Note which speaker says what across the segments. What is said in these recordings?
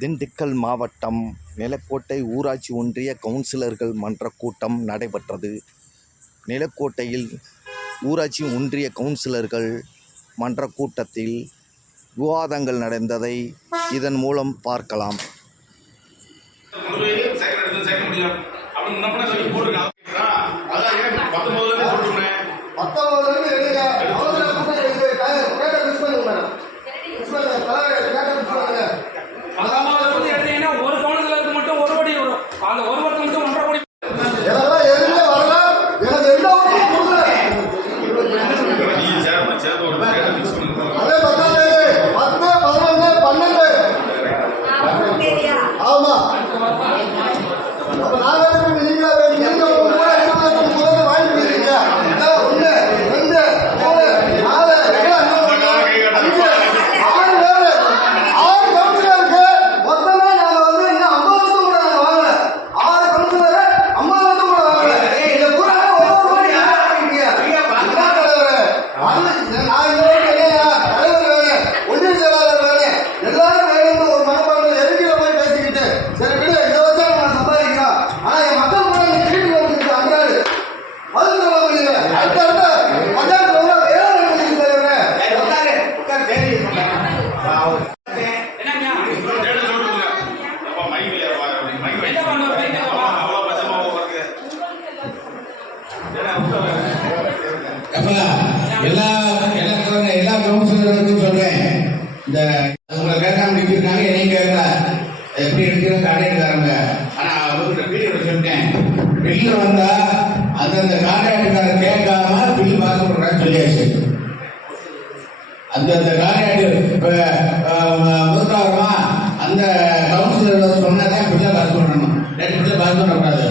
Speaker 1: திண்டுக்கல் மாவட்டம் நிலக்கோட்டை ஊராட்சி ஒன்றிய கவுன்சிலர்கள் மன்ற கூட்டம் நடைபெற்றது. நிலக்கோட்டையில் ஊராட்சி ஒன்றிய கவுன்சிலர்கள் மன்ற கூட்டத்தில் விவாதங்கள் நடந்ததை இதன் மூலம் பார்க்கலாம்
Speaker 2: முதல்ல second எடுத்து second முடியல. அப்படி முன்ன பின்ன சொல்லி போட்டிருக்காங்க. அதான் ஏன் பத்தொன்பதுல இருந்தே சொல்லிட்டேன்.
Speaker 3: பத்தொன்பதுல இருந்து எடுங்க. அவசர கூட்டம் இருக்கு. டயர் கேட்ட மிஸ் பண்ணுங்க மேடம். மிஸ் பண்ணுங்க. தலைவர் கேட்ட மிஸ் பண்ணுங்க.
Speaker 4: பத்தொன்பதுல இருந்து எடுத்தீங்கன்னா ஒரு கவுன்சிலருக்கு மட்டும் ஒரு கோடி வரும் அந்த ஒரு வருஷம் மட்டும் ஒன்றரை கோடி
Speaker 3: எனக்கெல்லாம் எதுவுமே வரல. எனக்கு எந்த ஒன்றும் கொடுக்கல.
Speaker 2: நீ சேர்ந்து சேர்ந்து ஒரு கேட்ட fix பண்ணுங்க.
Speaker 3: அதே பத்தாம் தேதி, பத்து, பதினொன்று, பன்னெண்டு. ஆமா. அப்ப நாங்க எதுக்கு நீங்களா வேணும்? நீங்க உங்க கூட இருபது முதல்ல வாங்கிட்டு போயிருக்கீங்க. இதான் ஒண்ணு, ரெண்டு, மூணு, நாலு, எல்லாம் அஞ்சு, ஆறு பேரு. ஆறு கவுன்சிலருக்கு மொத்தமே நாங்க வந்து இன்னும் ஐம்பது லட்சம் கூட நாங்க வாங்கல. ஆறு கவுன்சிலரு ஐம்பது லட்சம் கூட வாங்கல. இதை பூரா ஒரு ஒரு கோடி யார் வாங்கிருக்கீங்க? இதுதான் தலைவரே. அது நான் இந்த வாட்டி என்னையா, தலைவர் வேணும், ஒன்றிய செயலாளர் வேணும், எல்லாரும் வேணும்னு ஒரு மனப்பான்மையில எதுக்கில போய் பேசிக்கிட்டு, சரி விடு, இதை வச்சா நம்ம சம்பாதிக்கலாம். ஆனா என் மக்கள் கூட நீ திருப்பி வந்துக்கிட்டு அன்றாடு. அது சொல்ல முடியல. அடுத்த அடுத்த பஞ்சாயத்துல உள்ள வேலை நடக்குது தலைவரே.
Speaker 4: என்னங்க
Speaker 2: கேட்டு சொல்லிட்டுங்க. அப்பா mic இல்லையா பாரு. mic வை.
Speaker 4: என்ன பண்ண போறீங்க
Speaker 2: அவ்வளவு பச்சைமா உட்காருங்க. ஏன்னா,
Speaker 5: அப்ப எல்லா எல்லா எல்லா கவுன்சிலருக்கும் சொல்றேன் இந்த உங்களை கேட்காம நிற்கிறாங்க என்னையும் கேட்கல எப்படி எடுக்கிற கார்டு எடுக்கிறாங்க. ஆனா அவர்கிட்ட பில்லு சொல்லிட்டேன். பில்லு வந்தா அந்தந்த கான்ட்ராக்டுக்காரர் கேட்காம பில்லு பார்க்க பண்றான்னு சொல்லியாச்சு. அந்தந்த கான்ட்ராக்டு இப்போ முதலாவரமா அந்த கவுன்சிலர் சொன்னதான் பில்லை பாஸ் பண்ணணும் ரெண்டு பில்லை பாஸ் பண்ணக்கூடாது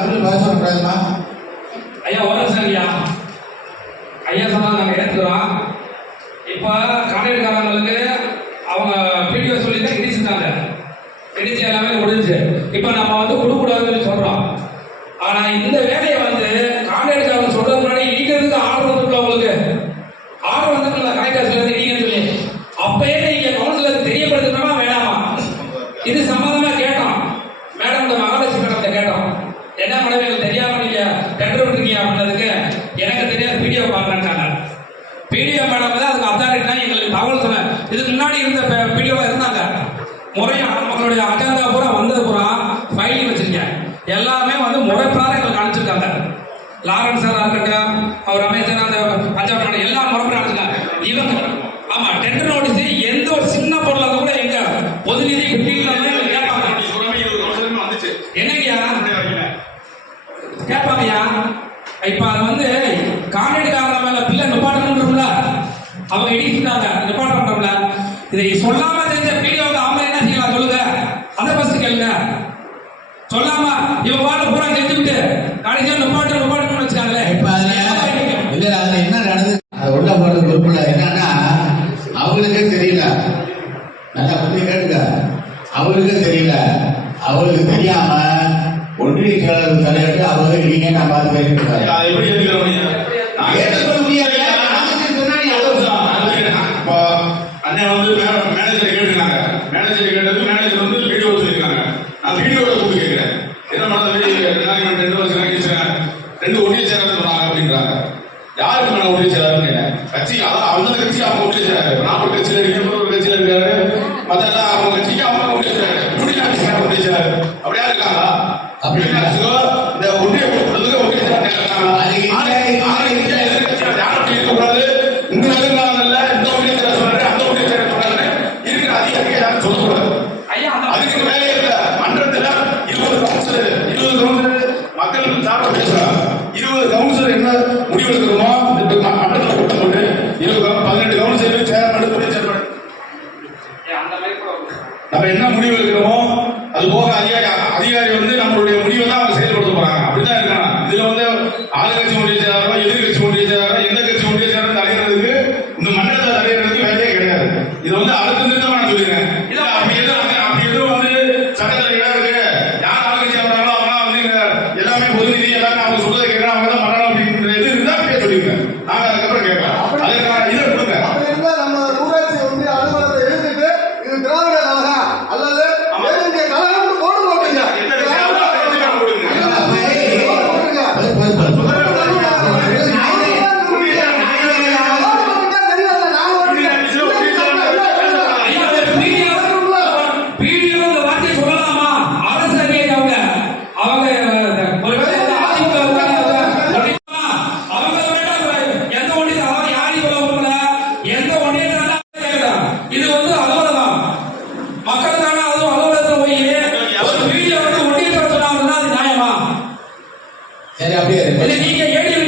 Speaker 5: வந்து சொல்லாம பில்லு பாஸ் பண்ணக்கூடாதுமா
Speaker 4: ஐயா ஒரு நிமிஷம் ஐயா ஐயா சொன்னா நாங்க ஏத்துக்கிறோம் இப்ப கான்ட்ராக்ட்காரங்களுக்கு அவங்க வீடியோ சொல்லி தான் இடிச்சுட்டாங்க இடிச்சு எல்லாமே முடிஞ்சு இப்ப நம்ம வந்து கொடுக்கூடாதுன்னு சொல்றோம் ஆனா இந்த வேலையை வந்து கான்ட்ராக்ட்காரங்க சொல்றது முன்னாடி இடிக்கிறதுக்கு ஆர்டர் வந்துருக்கல உங்களுக்கு ஆர்டர் வந்துருக்கல கரெக்டா சொல்லி இடிங்கன்னு சொல்லி அப்பயே நீங்க கவுன்சிலருக்கு தெரியப்படுத்தணுமா வேணாமா இது சம்பந்தமா கேட்டோம் மேடம் இந்த மகாலட்சுமி மேடத்தை கேட்டோம் என்ன மேடம் எனக்கு தெரியாம நீங்க டெண்டர் விட்டுருக்கீங்க அப்படின்றதுக்கு எனக்கு தெரியாது வீடியோ பார்க்கறாங்க பிடிஓ மேடம் தான் அதுக்கு அத்தாரிட்டினா எங்களுக்கு தகவல் சொன்னேன் இதுக்கு முன்னாடி இருந்த பிடிஓ இருந்தாங்க. முறையா மக்களுடைய அஜெண்டா பூரா வந்தது பூரா ஃபைலிங் வச்சிருக்கேன். எல்லாமே வந்து முறை எங்களுக்கு அனுப்பிச்சிருக்காங்க லாரன்ஸ் சார் இருக்கட்டும் அவர் அமைச்சர் அந்த பஞ்சாப் நாடு எல்லா முறை அனுப்பிச்சிருக்காங்க இவங்க ஆமா டெண்டர் நோட்டீஸ் எந்த ஒரு சின்ன பொருளாக கூட எங்க? பொது நிதி கேட்பாங்க.
Speaker 2: வந்துச்சு.
Speaker 4: என்னங்கய்யா? கேட்பாங்கய்யா? இப்ப அது வந்து கான்ட்ராக்ட்காரங்க மேல பிள்ளை நிப்பாட்டணும்ல அவங்க இடிச்சுட்டாங்க இதை சொல்லாம தெரிஞ்ச வீடியோக்கு அவங்க என்ன செய்யலாம் சொல்லுங்க? அதை ஃபர்ஸ்ட் கேளுங்க. சொல்லாம இவன் பாட்டு பூரா செஞ்சுட்டு கடைசியா நிப்பாட்டு நிப்பாட்டணும்னு வச்சாங்களே
Speaker 5: இப்ப அதுல இல்ல அதுல என்ன நடந்தது அது உள்ள போறது பொறுப்புல என்னன்னா அவங்களுக்கே தெரியல. நல்லா புரிய கேட்டுக்க. அவங்களுக்கே தெரியல. அவங்களுக்கு தெரியாம ஒன்றிய செயலாளர் தலையிட்டு அவங்க நீங்க நான் பார்த்து பேசிட்டு முடியாது?
Speaker 2: அண்ணன் வந்து மேனேஜரை கேட்டுருக்காங்க மேனேஜரை கேட்டது மேனேஜர் வந்து வீடியோ சொல்லியிருக்காங்க. நான் வீடியோட கூப்பிட்டு கேட்கிறேன். என்ன பண்ணது ரெண்டு வருஷம் ரெண்டு ஒன்றிய செயலர் சொன்னாங்க அப்படின்றாங்க. யாருக்கு மேல ஒன்றிய செயலர் கேட்டேன். கட்சி அதான் அவங்க கட்சி அவங்க ஒன்றிய செயலர். நான் ஒரு கட்சியில இருக்கேன் ஒரு கட்சியில இருக்காரு. மத்த எல்லாம் அவங்க கட்சிக்கு அவங்க ஒன்றிய செயலர். முடிஞ்ச கட்சிக்கார ஒன்றிய செயலர். அப்படியா இருக்காங்களா?
Speaker 5: அப்படி இல்ல.
Speaker 2: இந்த ஒன்றிய கொடுத்ததுக்கு ஒன்றிய செயலர் இருக்காங்களா?
Speaker 5: அதுக்கு இந்த-
Speaker 2: ஆறு- ஆறு கட்சியா எதிர்க்கட்சியா யாரும் அப்படி இருக்கக்கூடாது இந்த எதிர்காலங்கள்ல இந்த ஒன்றிய செயலர் சொல்றாரு அந்த ஒன்றிய செயலர் சொல்றாரு இருக்கிற அதிகாரிகள் யாரும் சொல்லக்கூடாது
Speaker 4: ஐயா அந்த
Speaker 2: அதுக்கு மேலே இல்ல மன்றத்துல இருபது கவுன்சிலர் இருபது கவுன்சிலர் மக்களுக்கு சார்பா பேசுறாங்க இருபது கவுன்சிலர் என்ன முடிவு எடுக்கிறோமோ மட்டத்தில் கூட்டம் போட்டு இருபது பதினெட்டு
Speaker 6: சரி அப்படியே
Speaker 4: நீங்க
Speaker 6: ஏழு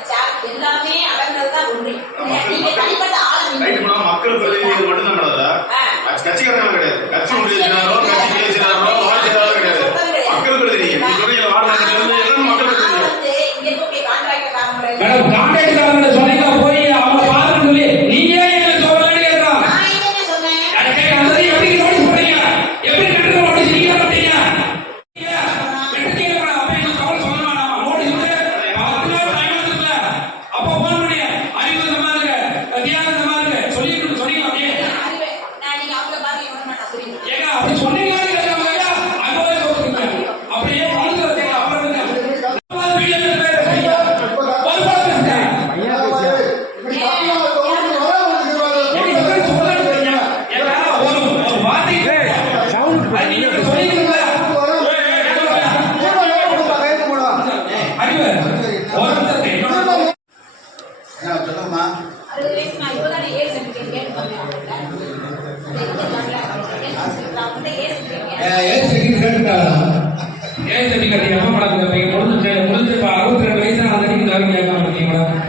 Speaker 6: வச்சா எல்லாமே அவங்கிறது தான் ஒன்று நீங்க தனிப்பட்ட
Speaker 2: ஆளுங்க கட்சிக்காரங்க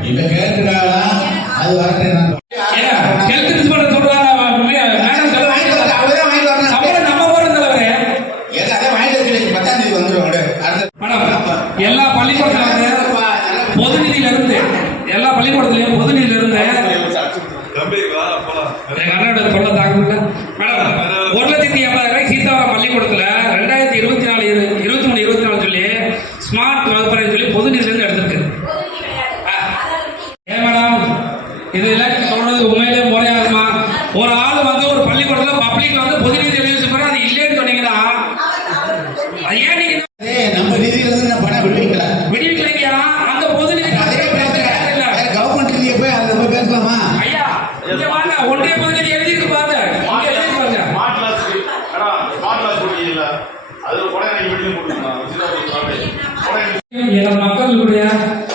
Speaker 4: இந்த கேட்டுக்காரா அது
Speaker 5: வரட்டேன்
Speaker 4: சொல்லி பொது நிதியிலிருந்து எடுத்திருக்கு ஏன் மேடம்? இதெல்லாம் சொல்றது உண்மையிலே முறையாதுமா ஒரு ஆள் வந்து ஒரு பள்ளிக்கூடத்துல பப்ளிக் வந்து பொது நிதி எழுதி வச்சு அது இல்லைன்னு சொன்னீங்கன்னா நீங்க
Speaker 5: நம்ம நிதியிலிருந்து நான் பணம் விடுவீங்களா?
Speaker 4: விடுவீங்களா அந்த பொது நிதி
Speaker 5: கவர்மெண்ட் நிதியை போய் அதை போய் பேசலாமா
Speaker 4: ஐயா ஒன்றிய பொது நிதி எழுதி எங்கள் மக்களுடைய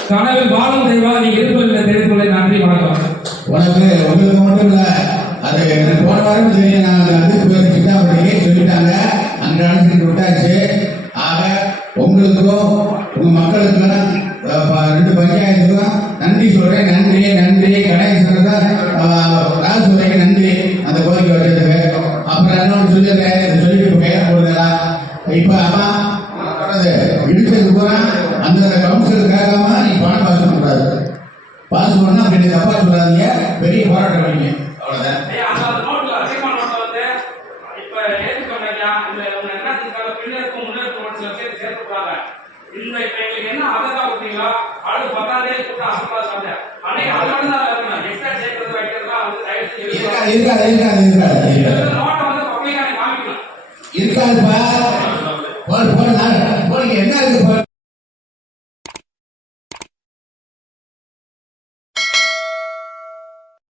Speaker 4: கனவில் வாழும் தெய்வா நீ இருப்பது என்ற தெரிவித்துள்ள நன்றி வணக்கம்.
Speaker 5: உனக்கு உங்களுக்கு மட்டும் இல்லை அது போன வாரம் சரி நான் போடாது இடிச்சது பூரா அந்த கவுன்சில் நீ பணம் பாஸ் பண்ணக்கூடாது பாஸ் பண்ணா அப்படி தப்பா சொல்லாதீங்க பெரிய போராட்டம்
Speaker 4: பண்ணீங்க. அவ்வளோதான் இந்த இப்ப எங்களுக்கு என்ன அதான் கொடுத்தீங்களா ஆடு பத்தாம்
Speaker 5: இருக்காது இருக்காது இருக்காது இருக்காதுப்பா. போன போன 点赞的朋